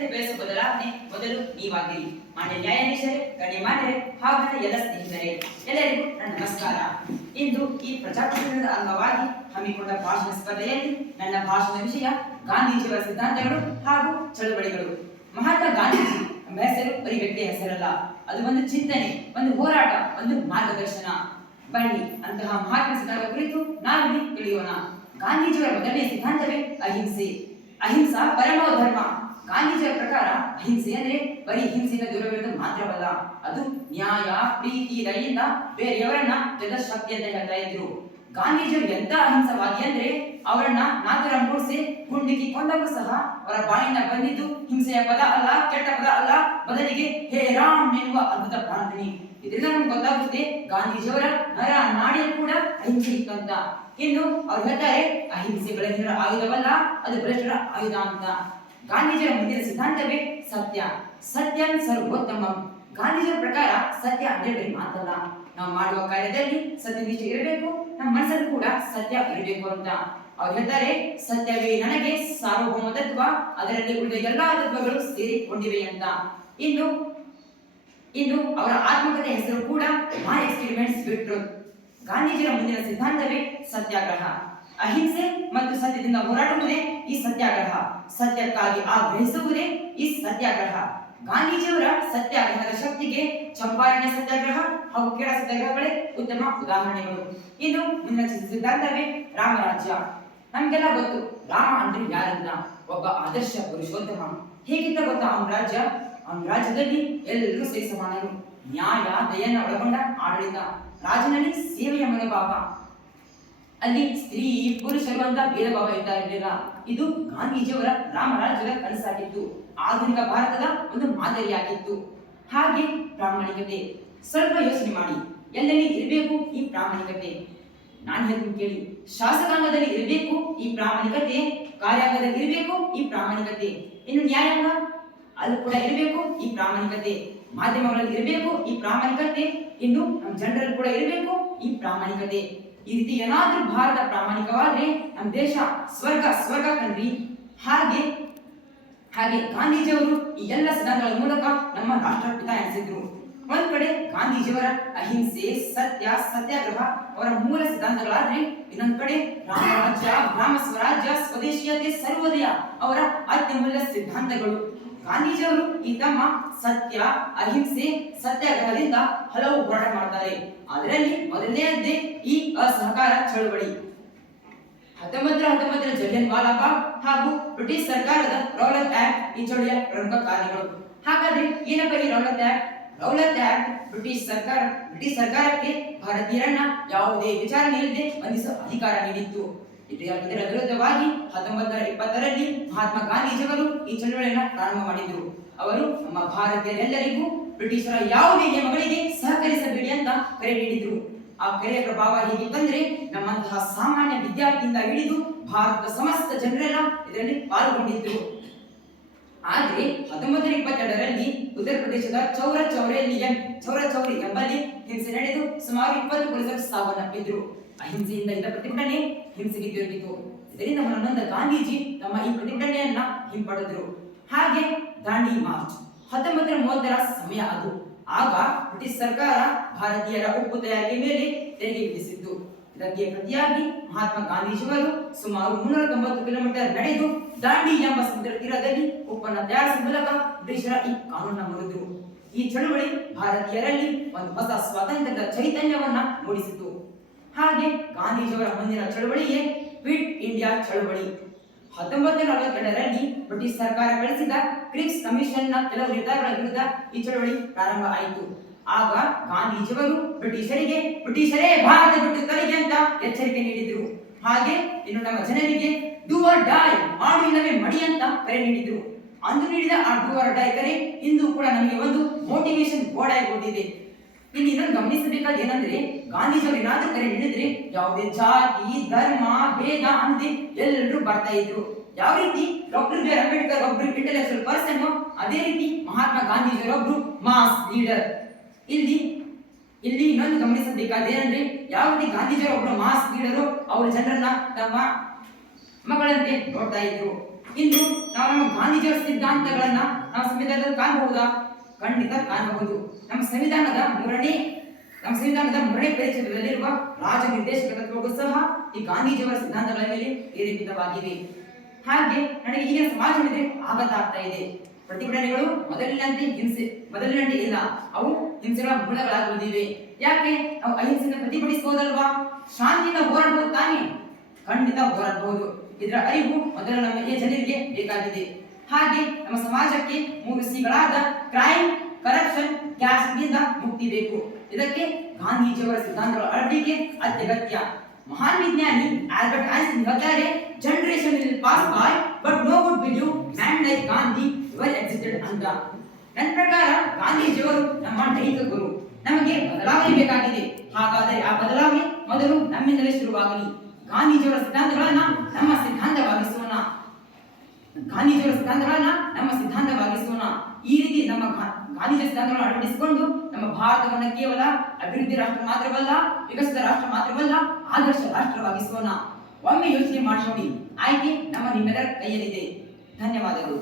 ಸಮಾಜದಲ್ಲಿ ಬಯಸುವ ಬದಲಾವಣೆ ಮೊದಲು ನೀವಾಗಿರಿ. ಮಾನ್ಯ ನ್ಯಾಯಾಧೀಶರೇ, ಗಣ್ಯಮಾನ್ಯರೇ ಹಾಗೂ ನನ್ನ ಎಲ್ಲ ಸ್ನೇಹಿತರೆ, ಎಲ್ಲರಿಗೂ ನನ್ನ ನಮಸ್ಕಾರ. ಇಂದು ಈ ಪ್ರಜಾಪ್ರಭುತ್ವದ ಅಂಗವಾಗಿ ಹಮ್ಮಿಕೊಂಡ ಭಾಷಣ ಸ್ಪರ್ಧೆಯಲ್ಲಿ ನನ್ನ ಭಾಷಣದ ವಿಷಯ ಗಾಂಧೀಜಿಯವರ ಸಿದ್ಧಾಂತಗಳು ಹಾಗೂ ಚಳವಳಿಗಳು. ಮಹಾತ್ಮ ಗಾಂಧೀಜಿ ಎಂಬ ಹೆಸರು ಬರೀ ವ್ಯಕ್ತಿಯ ಹೆಸರಲ್ಲ, ಅದು ಒಂದು ಚಿಂತನೆ, ಒಂದು ಹೋರಾಟ, ಒಂದು ಮಾರ್ಗದರ್ಶನ. ಬನ್ನಿ ಅಂತಹ ಮಹಾತ್ಮ ಸಿದ್ಧಾಂತಗಳ ಕುರಿತು ನಾವಿಲ್ಲಿ ತಿಳಿಯೋಣ. ಗಾಂಧೀಜಿಯವರ ಮೊದಲನೇ ಸಿದ್ಧಾಂತವೇ ಅಹಿಂಸೆ. ಅಹಿಂಸಾ ಪರಮೋ ಧರ್ಮ. ಗಾಂಧೀಜಿಯವರ ಪ್ರಕಾರ ಅಹಿಂಸೆ ಅಂದ್ರೆ ಬರೀ ಹಿಂಸೆಯಿಂದ ದೂರವಿರುವುದು ಮಾತ್ರವಲ್ಲ, ಅದು ನ್ಯಾಯ, ಪ್ರೀತಿ, ದಯೆಯಿಂದ ಬೇರೆಯವರನ್ನ ಗೆಲ್ಲುವ ಶಕ್ತಿ ಅಂತ ಹೇಳ್ತಾ ಇದ್ರು. ಗಾಂಧೀಜಿಯವರು ಎಂತ ಅಹಿಂಸವಾದಿ ಅಂದ್ರೆ ಅವರನ್ನ ನಾಗರ ಮೂಡಿಸಿ ಗುಂಡಿಕ್ಕಿ ಕೊಂಡರೂ ಸಹ ಅವರ ಬಾಯಿಂದ ಬಂದಿದ್ದು ಹಿಂಸೆಯ ಪದ ಅಲ್ಲ, ಕೆಟ್ಟ ಪದ ಅಲ್ಲ, ಬದಲಿಗೆ ಹೇ ರಾಮ್ ಎನ್ನುವ ಅದ್ಭುತ ಪ್ರಾರ್ಥನೆ. ಇದರಿಂದ ನಮ್ಗೆ ಗೊತ್ತಾಗುತ್ತೆ ಗಾಂಧೀಜಿಯವರ ನರ ನಾಡಿಯಲ್ಲಿ ಕೂಡ ಅಹಿಂಸೆ ಇತ್ತು ಅಂತ. ಇನ್ನು ಅವ್ರು ಹೇಳ್ತಾರೆ ಅಹಿಂಸೆ ಬಲಹೀನರ ಆಯುಧವಲ್ಲ, ಅದು ಬಲಿಷ್ಠರ ಆಯುಧ ಅಂತ. ಗಾಂಧೀಜಿಯವರ ಮುಂದಿನ ಸಿದ್ಧಾಂತವೇ ಸತ್ಯ. ಸತ್ಯಂ ಸರ್ವೋತ್ತಮಂ. ಗಾಂಧೀಜಿಯವರ ಪ್ರಕಾರ ಸತ್ಯ ಅಂದ್ರೆ ಬರೀ ಮಾತಲ್ಲ, ನಾವು ಮಾಡುವ ಕಾರ್ಯದಲ್ಲಿ ಸತ್ಯನಿಷ್ಠೆ ಇರಬೇಕು, ನಮ್ಮ ಮನಸ್ಸಲ್ಲಿ ಕೂಡ ಸತ್ಯ ಇರಬೇಕು ಅಂತ. ಅವ್ರು ಹೇಳ್ತಾರೆ ಸತ್ಯವೇ ನನಗೆ ಸಾರ್ವಭೌಮ ತತ್ವ, ಅದರಲ್ಲಿ ಉಳಿದ ಎಲ್ಲಾ ತತ್ವಗಳು ಸೇರಿಕೊಂಡಿವೆ ಅಂತ. ಇನ್ನು ಅವರ ಆತ್ಮಕಥೆ ಹೆಸರು ಕೂಡ ಮೈ ಎಕ್ಸ್ಪೆರಿಮೆಂಟ್ಸ್ ವಿತ್ ಟ್ರೂತ್. ಗಾಂಧೀಜಿಯವರ ಮುಂದಿನ ಸಿದ್ಧಾಂತವೇ ಸತ್ಯಾಗ್ರಹ. ಅಹಿಂಸೆ ಮತ್ತು ಸತ್ಯದಿಂದ ಹೋರಾಡುವುದೇ ಈ ಸತ್ಯಾಗ್ರಹ. ಸತ್ಯಕ್ಕಾಗಿ ಆಗ್ರಹಿಸುವುದೇ ಈ ಸತ್ಯಾಗ್ರಹ. ಗಾಂಧೀಜಿಯವರ ಸತ್ಯಾಗ್ರಹದ ಶಕ್ತಿಗೆ ಚಂಪಾರಣ್ಯ ಸತ್ಯಾಗ್ರಹ ಹಾಗೂ ಕೇರಳ ಸತ್ಯಾಗ್ರಹಗಳೇ ಉತ್ತಮ ಉದಾಹರಣೆಗಳು. ಇನ್ನು ಮುಂದಿನ ಸಿದ್ಧಾಂತವೇ ರಾಮರಾಜ್ಯ. ನಮ್ಗೆಲ್ಲ ಗೊತ್ತು ರಾಮ ಅಂದ್ರೆ ಯಾರಂತ, ಒಬ್ಬ ಆದರ್ಶ ಪುರುಷೋತ್ತಮ. ಹೇಗಿದ್ದ ಗೊತ್ತಾ ಅವನ ರಾಜ್ಯ? ಅವನ ರಾಜ್ಯದಲ್ಲಿ ಎಲ್ಲರೂ ಸರಿ ಸಮಾನರು, ನ್ಯಾಯ ದಯೆಯನ್ನು ಒಳಗೊಂಡ ಆಡಳಿತ, ರಾಜನಲ್ಲಿ ಸೇವೆಯ ಮನೋಭಾವ, ಅಲ್ಲಿ ಸ್ತ್ರೀ ಪುರುಷರು ಅಂತ ಭೇದ ಭಾವ ಇರ್ತಾ ಇರಲಿಲ್ಲ. ಇದು ಗಾಂಧೀಜಿಯವರ ರಾಮರಾಜ್ಯದ ಕನಸಾಗಿತ್ತು, ಆಧುನಿಕ ಭಾರತದ ಒಂದು ಮಾದರಿಯಾಗಿತ್ತು. ಹಾಗೆ ಪ್ರಾಮಾಣಿಕತೆ. ಸ್ವಲ್ಪ ಯೋಚನೆ ಮಾಡಿ, ಎಲ್ಲೆಲ್ಲಿ ಇರಬೇಕು ಈ ಪ್ರಾಮಾಣಿಕತೆ? ನಾನು ಹೇಳ್ತೀನಿ ಕೇಳಿ. ಶಾಸಕಾಂಗದಲ್ಲಿ ಇರಬೇಕು ಈ ಪ್ರಾಮಾಣಿಕತೆ, ಕಾರ್ಯಾಂಗದಲ್ಲಿ ಇರಬೇಕು ಈ ಪ್ರಾಮಾಣಿಕತೆ, ಇನ್ನು ನ್ಯಾಯಾಂಗ ಅಲ್ಲಿ ಕೂಡ ಇರಬೇಕು ಈ ಪ್ರಾಮಾಣಿಕತೆ, ಮಾಧ್ಯಮಗಳಲ್ಲಿ ಇರಬೇಕು ಈ ಪ್ರಾಮಾಣಿಕತೆ, ಇನ್ನು ನಮ್ಮ ಜನರಲ್ಲಿ ಕೂಡ ಇರಬೇಕು ಈ ಪ್ರಾಮಾಣಿಕತೆ. ಈ ರೀತಿ ಏನಾದ್ರೂ ಭಾರತ ಪ್ರಾಮಾಣಿಕವಾದ್ರೆ ನಮ್ಮ ದೇಶ ಸ್ವರ್ಗ ಕಣ್ರಿ. ಹಾಗೆ ಗಾಂಧೀಜಿಯವರು ಈ ಎಲ್ಲ ಸಿದ್ಧಾಂತಗಳ ಮೂಲಕ ನಮ್ಮ ರಾಷ್ಟ್ರಪಿತ ಎನಿಸಿದ್ರು. ಒಂದ್ ಕಡೆ ಗಾಂಧೀಜಿಯವರ ಅಹಿಂಸೆ, ಸತ್ಯ, ಸತ್ಯಾಗ್ರಹ ಅವರ ಮೂಲ ಸಿದ್ಧಾಂತಗಳಾದ್ರೆ, ಇನ್ನೊಂದ್ ಕಡೆ ರಾಮರಾಜ್ಯ, ಗ್ರಾಮ ಸ್ವರಾಜ್ಯ, ಸ್ವದೇಶೀಯತೆ, ಸರ್ವೋದಯ ಅವರ ಅತ್ಯಮೂಲ್ಯ ಸಿದ್ಧಾಂತಗಳು. ಗಾಂಧೀಜಿಯವರು ಈ ತಮ್ಮ ಸತ್ಯ, ಅಹಿಂಸೆ, ಸತ್ಯಾಗ್ರಹದಿಂದ ಹಲವು ಹೋರಾಟ ಮಾಡ್ತಾರೆ. ಅದರಲ್ಲಿ ಮೊದಲನೆಯದ್ದೇ ಈ ಅಸಹಕಾರ ಚಳವಳಿ. 1919 ಜಲಿಯನ್ ವಾಲಾ ಬಾಗ್ ಹಾಗೂ ಬ್ರಿಟಿಷ್ ಸರ್ಕಾರದ ರೌಲತ್ ಆಕ್ಟ್ ಈ ಚಳವಳಿಯ ಪ್ರಮುಖ ಕಾರ್ಯಗಳು. ಹಾಗಾದ್ರೆ ಏನಪ್ಪ ಈ Rowlatt act? Rowlatt act British ಸರ್ಕಾರಕ್ಕೆ ಭಾರತೀಯರನ್ನ ಯಾವುದೇ ವಿಚಾರಣೆ ಇಲ್ಲದೆ ಬಂಧಿಸುವ ಅಧಿಕಾರ ನೀಡಿತ್ತು. ಇದರ ವಿರುದ್ಧವಾಗಿ 1920ರಲ್ಲಿ ಮಹಾತ್ಮ ಗಾಂಧೀಜಿಯವರು ಈ ಚಳವಳಿಯನ್ನು ಪ್ರಾರಂಭ ಮಾಡಿದ್ರು. ಅವರು ನಮ್ಮ ಭಾರತೀಯರೆಲ್ಲರಿಗೂ ಬ್ರಿಟಿಷರ ಯಾವುದೇ ನಿಯಮಗಳಿಗೆ ಸಹಕರಿಸಬೇಡಿ ಅಂತ ಕರೆ ನೀಡಿದ್ರು. ಆ ಕರೆಯ ಪ್ರಭಾವ ಹೇಗಿತ್ತಂದ್ರೆ ನಮ್ಮಂತಹ ಸಾಮಾನ್ಯ ವಿದ್ಯಾರ್ಥಿಯಿಂದ ಹಿಡಿದು ಭಾರತದ ಸಮಸ್ತ ಜನರೆಲ್ಲ ಇದರಲ್ಲಿ ಪಾಲ್ಗೊಂಡಿದ್ರು. ಆದ್ರೆ 1922ರಲ್ಲಿ ಉತ್ತರ ಪ್ರದೇಶದ ಚೌರಿ ಎಂಬಲ್ಲಿ ಹಿಂಸೆ ನಡೆದು ಸುಮಾರು 20 ಪೊಲೀಸರು ಸಾವನ್ನಪ್ಪಿದ್ರು. ಅಹಿಂಸೆಯಿಂದ ಇದ್ದ ಪ್ರತಿಭಟನೆ ಹಿಂಸೆಗೆ ತಿರುಗಿತು. ಇದರಿಂದ ಮನನೊಂದ ಗಾಂಧೀಜಿ ತಮ್ಮ ಈ ಪ್ರತಿಭಟನೆಯನ್ನ ಹಿಂಪಡೆದರು. ಹಾಗೆ ದಾಂಡಿ ಮಾರ್ಚ್ 1930ರ ಸಮಯ ಅದು. ಆಗ ಬ್ರಿಟಿಷ್ ಸರ್ಕಾರ ಭಾರತೀಯರ ಉಪ್ಪು ತಯಾರಿಕೆ ಮೇಲೆ ತೆರಿಗೆ ವಿಧಿಸಿತ್ತು. ಇದಕ್ಕೆ ಪ್ರತಿಯಾಗಿ ಮಹಾತ್ಮ ಗಾಂಧೀಜಿಯವರು ಸುಮಾರು 390 ಕಿಲೋಮೀಟರ್ ನಡೆದು ದಾಂಡಿ ಎಂಬ ಸಮುದ್ರ ತೀರದಲ್ಲಿ ಉಪ್ಪನ್ನು ತಯಾರಿಸುವ ಮೂಲಕ ಬ್ರಿಟಿಷರ ಈ ಕಾನೂನನ್ನು ಮುರಿದರು. ಈ ಚಳುವಳಿ ಭಾರತೀಯರಲ್ಲಿ ಒಂದು ಹೊಸ ಸ್ವಾತಂತ್ರ್ಯದ ಚೈತನ್ಯವನ್ನ ಮೂಡಿಸಿತು. ಹಾಗೆ ಗಾಂಧೀಜಿಯವರ ಮುಂದಿನ ಚಳವಳಿಯೇ ಕ್ವಿಟ್ ಇಂಡಿಯಾ ಚಳವಳಿ. 1942ರಲ್ಲಿ ಬ್ರಿಟಿಷ್ ಸರ್ಕಾರ ಕಳಿಸಿದ ಕ್ರಿಪ್ಸ್ ಕಮಿಷನ್ನ ಕೆಲವು ನಿರ್ಧಾರಗಳ ವಿರುದ್ಧ ಈ ಚಳವಳಿ ಪ್ರಾರಂಭ ಆಯಿತು. ಆಗ ಗಾಂಧೀಜಿಯವರು ಬ್ರಿಟಿಷರೇ ಭಾರತ ಬಿಟ್ಟು ತೊಲಗಿ ಅಂತ ಎಚ್ಚರಿಕೆ ನೀಡಿದ್ರು. ಹಾಗೆ ಇನ್ನು ನಮ್ಮ ಜನರಿಗೆ ಡೂ ಆರ್ ಡೈ, ಮಾಡು ಇಲ್ಲವೇ ಮಡಿ ಅಂತ ಕರೆ ನೀಡಿದ್ರು. ಅಂದು ನೀಡಿದ ಆ ಡೂ ಆರ್ ಡೈ ಕರೆ ಇಂದು ಕೂಡ ನಮಗೆ ಒಂದು ಮೋಟಿವೇಶನ್ ಬೋರ್ಡ್ ಆಗಿ ಉಳಿದಿದೆ. ಇಲ್ಲಿ ಇದನ್ನು ಗಮನಿಸಬೇಕಾದ ಏನಂದ್ರೆ, ಗಾಂಧೀಜಿಯವರು ಏನಾದ್ರೂ ಕರೆ ನೀಡಿದ್ರೆ ಯಾವುದೇ ಜಾತಿ, ಧರ್ಮ, ಭೇದ ಅನ್ನದೆ ಎಲ್ಲರೂ ಬರ್ತಾ ಇದ್ರು. ಯಾವ ರೀತಿ ಡಾಕ್ಟರ್ ಬಿ ಆರ್ ಅಂಬೇಡ್ಕರ್ ಒಬ್ರು ಇಂಟೆಲೆಕ್ಚುಯಲ್ ಪರ್ಸನ್, ಅದೇ ರೀತಿ ಮಹಾತ್ಮ ಗಾಂಧೀಜಿಯವರೊಬ್ರು ಮಾಸ್ ಲೀಡರ್. ಇಲ್ಲಿ ಇನ್ನೊಂದು ಗಮನಿಸಬೇಕಾದ ಏನಂದ್ರೆ, ಯಾವ ರೀತಿ ಗಾಂಧೀಜಿಯವರ ಒಬ್ರು ಮಾಸ್ ಲೀಡರು, ಅವರು ಜನರನ್ನ ತಮ್ಮ ಮಕ್ಕಳಂತೆ ನೋಡ್ತಾ ಇದ್ರು. ಇಂದು ನಾವು ನಮ್ಮ ಗಾಂಧೀಜಿಯವರ ಸಿದ್ಧಾಂತಗಳನ್ನ ನಾವು ಸಂವಿಧಾನದಲ್ಲಿ ಕಾಣಬಹುದಾ? ಖಂಡಿತ ಕಾಣಬಹುದು. ನಮ್ಮ ಸಂವಿಧಾನದ ಮೂರನೇ ಪರಿಚ್ಛೇದದಲ್ಲಿರುವ ರಾಜ ನಿರ್ದೇಶಕ ತತ್ವಗಳು ಸಹ ಈ ಗಾಂಧೀಜಿಯವರ ಸಿದ್ಧಾಂತಗಳ ಮೇಲೆ ನಿರೂಪಿತವಾಗಿವೆ. ಹಾಗೆ ನನಗೆ ಈಗಿನ ಸಮಾಜ ನೋಡಿದ್ರೆ ಆಘಾತ ಆಗ್ತಾ ಇದೆ. ಪ್ರತಿಭಟನೆಗಳು ಮೊದಲಿನಂತೆ ಇಲ್ಲ, ಅವು ಹಿಂಸೆಗಳ ಮೂಲಗಳಾಗಿ ಉಳಿದಿವೆ. ಯಾಕೆ? ನಾವು ಅಹಿಂಸೆಯಿಂದ ಪ್ರತಿಭಟಿಸಬಹುದಲ್ವಾ? ಶಾಂತಿಯಿಂದ ಹೋರಾಡಬಹುದು ತಾನೇ? ಖಂಡಿತ ಹೋರಾಡಬಹುದು. ಇದರ ಅರಿವು ಮೊದಲು ನಮ್ಮ ಈ ಜನರಿಗೆ ಬೇಕಾಗಿದೆ. ಹಾಗೆ ನಮ್ಮ ಸಮಾಜಕ್ಕೆ 3 ಸಿಗಳಾದ ಕ್ರೈಮ್, ಕರಪ್ಷನ್, ಕ್ಯಾಸ್ಟ್ನಿಂದ ಮುಕ್ತಿ ಬೇಕು. ಇದಕ್ಕೆ ಗಾಂಧೀಜಿಯವರ ಸಿದ್ಧಾಂತಗಳ ಅಳವಡಿಕೆ ಅತ್ಯಗತ್ಯ. ಮಹಾನ್ ವಿಜ್ಞಾನಿ ಆಲ್ಬರ್ಟ್ ಐನ್ಸ್ಟೀನ್ ಹೇಳ್ತಾರೆ, generation will pass by but no would believe man like Gandhi ever existed ಅಂತ. ನನ್ನ ಪ್ರಕಾರ ಗಾಂಧೀಜಿಯವರು ನಮ್ಮ ದೈಹಿಕ ಗುರು. ನಮಗೆ ಬದಲಾವಣೆ ಬೇಕಾಗಿದೆ. ಹಾಗಾದರೆ ಆ ಬದಲಾವಣೆ ಮೊದಲು ನಮ್ಮಿಂದಲೇ ಶುರುವಾಗಲಿ. ಗಾಂಧೀಜಿಯವರ ಸಿದ್ಧಾಂತಗಳನ್ನ ನಮ್ಮ ಸಿದ್ಧಾಂತವಾಗಿಸೋಣ. ಈ ರೀತಿ ನಮ್ಮ ಗಾಂಧೀಜಿ ಸಿದ್ಧಾಂತಗಳನ್ನು ಅಳವಡಿಸಿಕೊಂಡು ನಮ್ಮ ಭಾರತವನ್ನು ಕೇವಲ ಅಭಿವೃದ್ಧಿ ರಾಷ್ಟ್ರ ಮಾತ್ರವಲ್ಲ, ವಿಕಸಿತ ರಾಷ್ಟ್ರ ಮಾತ್ರವಲ್ಲ, ಆದರ್ಶ ರಾಷ್ಟ್ರವಾಗಿಸೋಣ. ಒಮ್ಮೆ ಯೋಚನೆ ಮಾಡಿ ನೋಡಿ. ಆಯ್ಕೆ ನಿಮ್ಮೆಲ್ಲರ ಕೈಯಲ್ಲಿದೆ. ಧನ್ಯವಾದಗಳು.